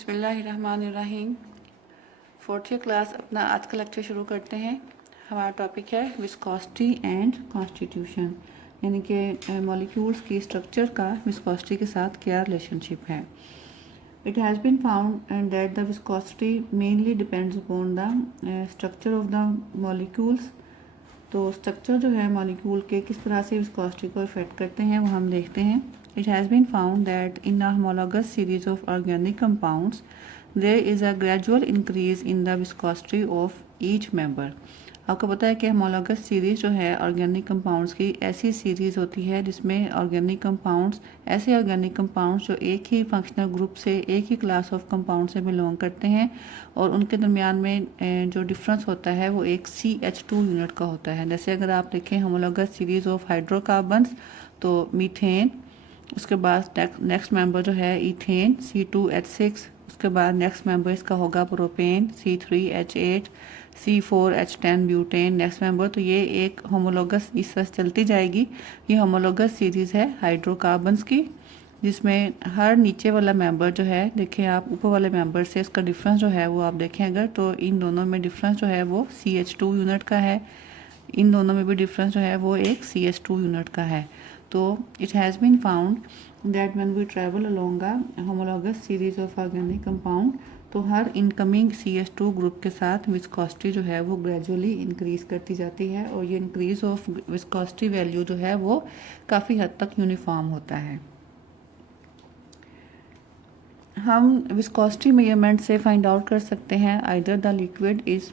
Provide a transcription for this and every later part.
बिस्मिल्लाहिर्रहमानिर्रहीम। Fourth year class अपना आज का लेक्चर शुरू करते हैं। हमारा टॉपिक है विस्कोसिटी एंड कॉन्स्टिट्यूशन, यानी कि मॉलिक्यूल्स की स्ट्रक्चर का विस्कोसिटी के साथ क्या रिलेशनशिप है। It has been found that the viscosity mainly depends upon the structure of the molecules. तो स्ट्रक्चर जो है मॉलिक्यूल के किस तरह से विस्कोसिटी को इफेक्ट करते हैं वो हम देखते हैं। It has been found that in a homologous series of organic compounds, there is a gradual increase in the viscosity of each member. आपको पता है कि होमोलॉगस सीरीज़ जो है ऑर्गेनिक कंपाउंड्स की ऐसी सीरीज़ होती है जिसमें ऑर्गेनिक कंपाउंड्स ऐसे ऑर्गेनिक कंपाउंड्स जो एक ही फंक्शनल ग्रुप से एक ही क्लास ऑफ कंपाउंड से बिलोंग करते हैं और उनके दरमियान में जो डिफरेंस होता है वो एक CH2 यूनिट का होता है। जैसे अगर आप देखें होमोलॉगस सीरीज़ ऑफ हाइड्रोकार्बन्स तो मीथेन, उसके बाद नेक्स्ट मेंबर जो है इथेन C2H6, उसके बाद नेक्स्ट मेंबर इसका होगा propane C3H8, C4H10 butane next member. तो ये एक होमोलॉगस इस तरह चलती जाएगी। ये होमोलॉगस सीरीज़ है हाइड्रोकार्बन्स की, जिसमें हर नीचे वाला मेंबर जो है, देखें आप ऊपर वाले मेंबर से इसका डिफरेंस जो है वो आप देखें अगर तो इन दोनों में डिफरेंस जो है वो CH2 यूनिट का है। इन दोनों में भी डिफरेंस जो है वो एक CH2 यूनिट का है। तो it has been found that when we travel along a homologous series of organic compound, तो हर इनकमिंग CH2 ग्रुप के साथ विस्कोसिटी जो है वो ग्रेजुअली इंक्रीज करती जाती है और ये इंक्रीज ऑफ विस्कोसिटी वैल्यू जो है वो काफ़ी हद तक यूनिफॉर्म होता है। हम विस्कोसिटी मेजरमेंट से फाइंड आउट कर सकते हैं either the liquid is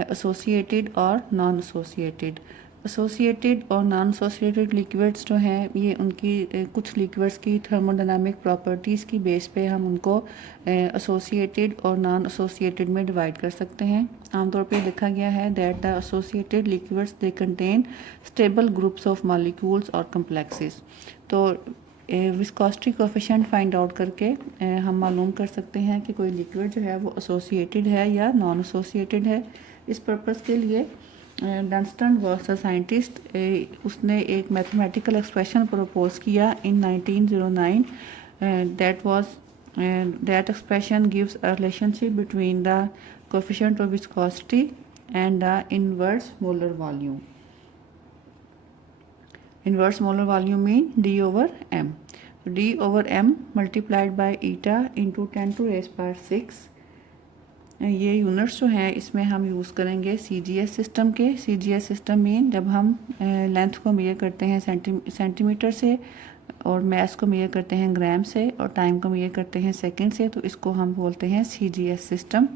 associated और नॉन एसोसिएटेड। एसोसिएटेड और नॉन एसोसिएटेड लिक्विड्स जो हैं ये उनकी कुछ लिक्विड्स की थर्मोडायनामिक प्रॉपर्टीज़ की बेस पे हम उनको एसोसिएटेड और नॉन एसोसिएटेड में डिवाइड कर सकते हैं। आमतौर पे लिखा गया है that the associated liquids they contain stable groups of molecules और कम्प्लेक्सेस। तो विस्कोसिटी कोएफिशिएंट फाइंड आउट करके हम मालूम कर सकते हैं कि कोई लिक्विड जो है वो एसोसिएटेड है या नॉन एसोसिएटेड है। इस पर्पस के लिए डंस्टन वाज अ साइंटिस्ट, उसने एक मैथमेटिकल एक्सप्रेशन प्रपोज किया इन 1909। That expression gives a relationship between the coefficient of viscosity and the inverse molar volume. Inverse molar volume mean D/m. D/m multiplied by eta into 10 to raise power 6। ये units जो हैं इसमें हम use करेंगे CGS system के। CGS system में जब हम लेंथ को मेजर करते हैं सेंटीमीटर से और मैस को मेजर करते हैं ग्राम से और टाइम को मेजर करते हैं सेकंड से, तो इसको हम बोलते हैं CGS सिस्टम।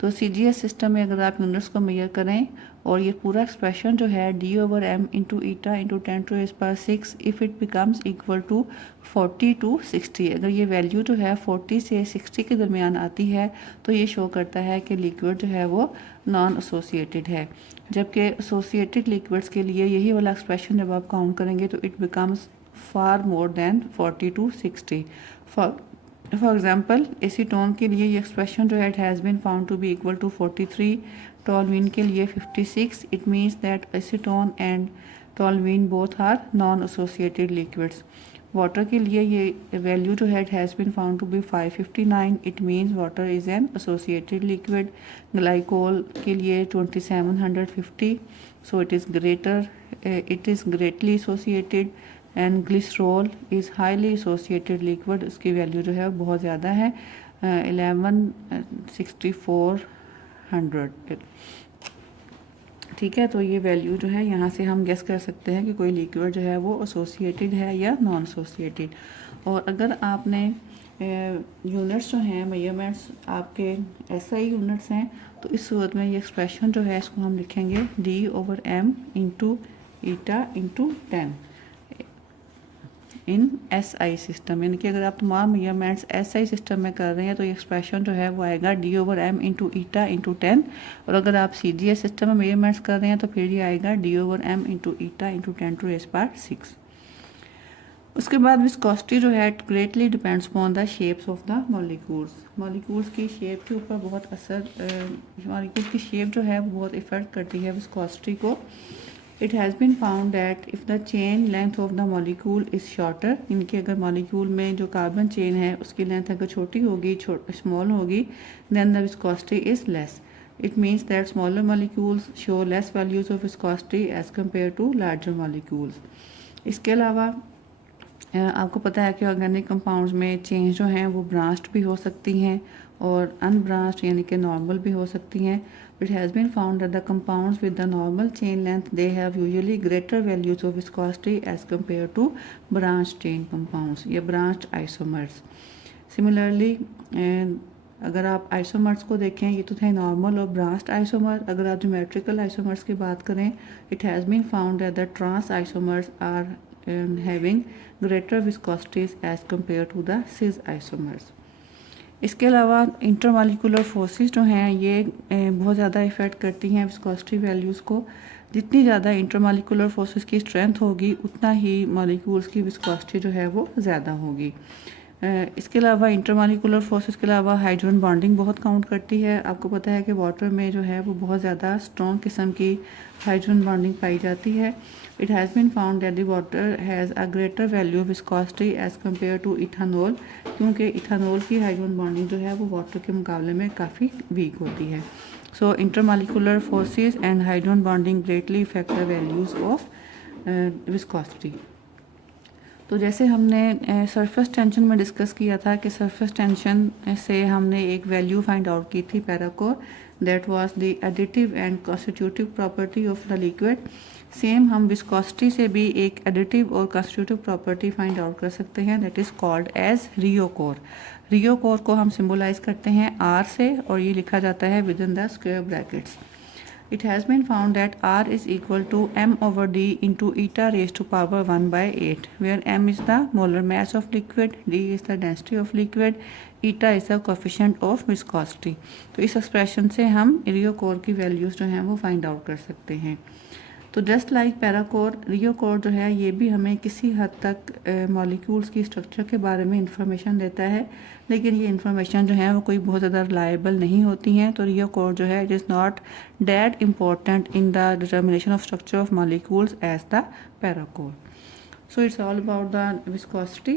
तो CGS सिस्टम में अगर आप यूनिट्स को मेजर करें और ये पूरा एक्सप्रेशन जो है D/m into eta into 10 to raise power 6 if it becomes equal to 40 to 60, अगर ये वैल्यू जो है 40 से 60 के दरमियान आती है तो ये शो करता है कि लिक्विड जो है वो नॉन एसोसिएटेड है। जबकि एसोसिएटेड लिक्विड्स के लिए यही वाला एक्सप्रेशन जब आप काउंट करेंगे तो it becomes far more than 40 to 60। For example acetone के लिए ये एक्सप्रेशन जो है it has been found to be equal to 43, toluene के लिए 56। It means that acetone and toluene both are non associated liquids. Water के लिए ये वैल्यू जो है it has been found to be 559। It means water is an associated liquid. Glycol के लिए 2750, so it is greatly associated. And glycerol is highly associated liquid, उसकी value जो है बहुत ज़्यादा है 116400। ठीक है, तो ये वैल्यू जो है यहाँ से हम गेस कर सकते हैं कि कोई लिक्विड जो है वो एसोसिएटेड है या नॉन एसोसिएटेड। और अगर आपने यूनिट्स जो हैं मेजरमेंट्स आपके SI यूनिट्स हैं तो इस सूरत में ये एक्सप्रेशन जो है इसको हम लिखेंगे D/m इंटू ईटा इंटू 10 इन SI सिस्टम। यानी कि अगर आप तमाम मेजरमेंट्स SI सिस्टम में कर रहे हैं तो ये एक्सप्रेशन जो है वो आएगा D/m इंटू ईटा इंटू 10, और अगर आप CGS सिस्टम में मेजरमेंट्स कर रहे हैं तो फिर ये आएगा D/m into eta into 10 to raise power 6। उसके बाद विस्कोसिटी जो है it greatly depends upon the shapes of the molecules की शेप के ऊपर बहुत असर, मॉलिक्यूल की शेप जो है वो बहुत इफेक्ट करती है विस्कोसिटी को। It has been found that if the chain length of the molecule is shorter, इनके अगर मॉलिक्यूल में जो कार्बन चेन है उसकी लेंथ अगर छोटी होगी, स्मॉल होगी, then the viscosity is less. It means that smaller molecules show less values of viscosity as compared to larger molecules. इसके अलावा आपको पता है कि ऑर्गेनिक कंपाउंड्स में चेंज जो हैं वो ब्रांच्ड भी हो सकती हैं और अनब्रांच्ड यानी कि नॉर्मल भी हो सकती हैं. It has been found that the compounds with the normal chain length they have usually greater values of viscosity as compared to branched chain compounds या branched isomers. Similarly, अगर आप आइसोमर्स को देखें, ये तो थे नॉर्मल और ब्रांच्ड आइसोमर. अगर आप ज्योमेट्रिकल आइसोमर्स की बात करें, it has been found that the trans isomers are having greater viscosities as compare to the cis isomers. इसके अलावा इंटरमॉलिक्यूलर फोर्सेस जो हैं ये बहुत ज़्यादा इफ़ेक्ट करती हैं विस्कोसिटी वैल्यूज़ को. जितनी ज़्यादा इंटरमॉलिक्यूलर फोर्सेस की स्ट्रेंथ होगी उतना ही मॉलिक्यूल्स की विस्कोसिटी जो है वो ज़्यादा होगी. इसके अलावा इंटरमॉलिक्यूलर फोर्सेस के अलावा हाइड्रोजन बॉन्डिंग बहुत काउंट करती है. आपको पता है कि वाटर में जो है वो बहुत ज़्यादा स्ट्रॉन्ग किस्म की हाइड्रोजन बॉन्डिंग पाई जाती है. It has been found that the water has a greater value of viscosity as compare to ethanol, क्योंकि इथानॉल की हाइड्रोजन बॉन्डिंग जो है वो वाटर के मुकाबले में काफ़ी वीक होती है. So intermolecular forces and hydrogen bonding greatly affect the values of viscosity. तो जैसे हमने सरफेस टेंशन में डिस्कस किया था कि सरफेस टेंशन से हमने एक वैल्यू फाइंड आउट की थी parachor, that was the additive and constitutive property of the liquid. Same हम विस्कोसिटी से भी एक एडिटिव और कॉन्स्टिट्यूटिव प्रॉपर्टी फाइंड आउट कर सकते हैं, that is called as rheochor. Rheochor को हम सिम्बोलाइज करते हैं आर से और ये लिखा जाता है with in the square brackets. It has been found that R is equal to m over d into eta raised to power 1 by 8, where m is the molar mass of liquid, d is the density of liquid, eta is the coefficient of viscosity. तो इस expression से हम रियो core की values जो हैं वो find out कर सकते हैं. तो जस्ट लाइक पैराकोर, रियो कोर जो है ये भी हमें किसी हद तक मॉलिक्यूल्स की स्ट्रक्चर के बारे में इंफॉर्मेशन देता है, लेकिन ये इंफॉर्मेशन जो है वो कोई बहुत ज़्यादा रिलायबल नहीं होती हैं. तो रियो कोर जो है it is not that important in the determination of structure of molecules as the parachor. So it's all about the viscosity.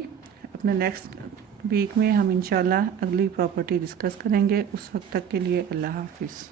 अपने नेक्स्ट वीक में हम इंशाल्लाह अगली प्रॉपर्टी डिस्कस करेंगे. उस वक्त तक के लिए अल्लाह हाफिज़.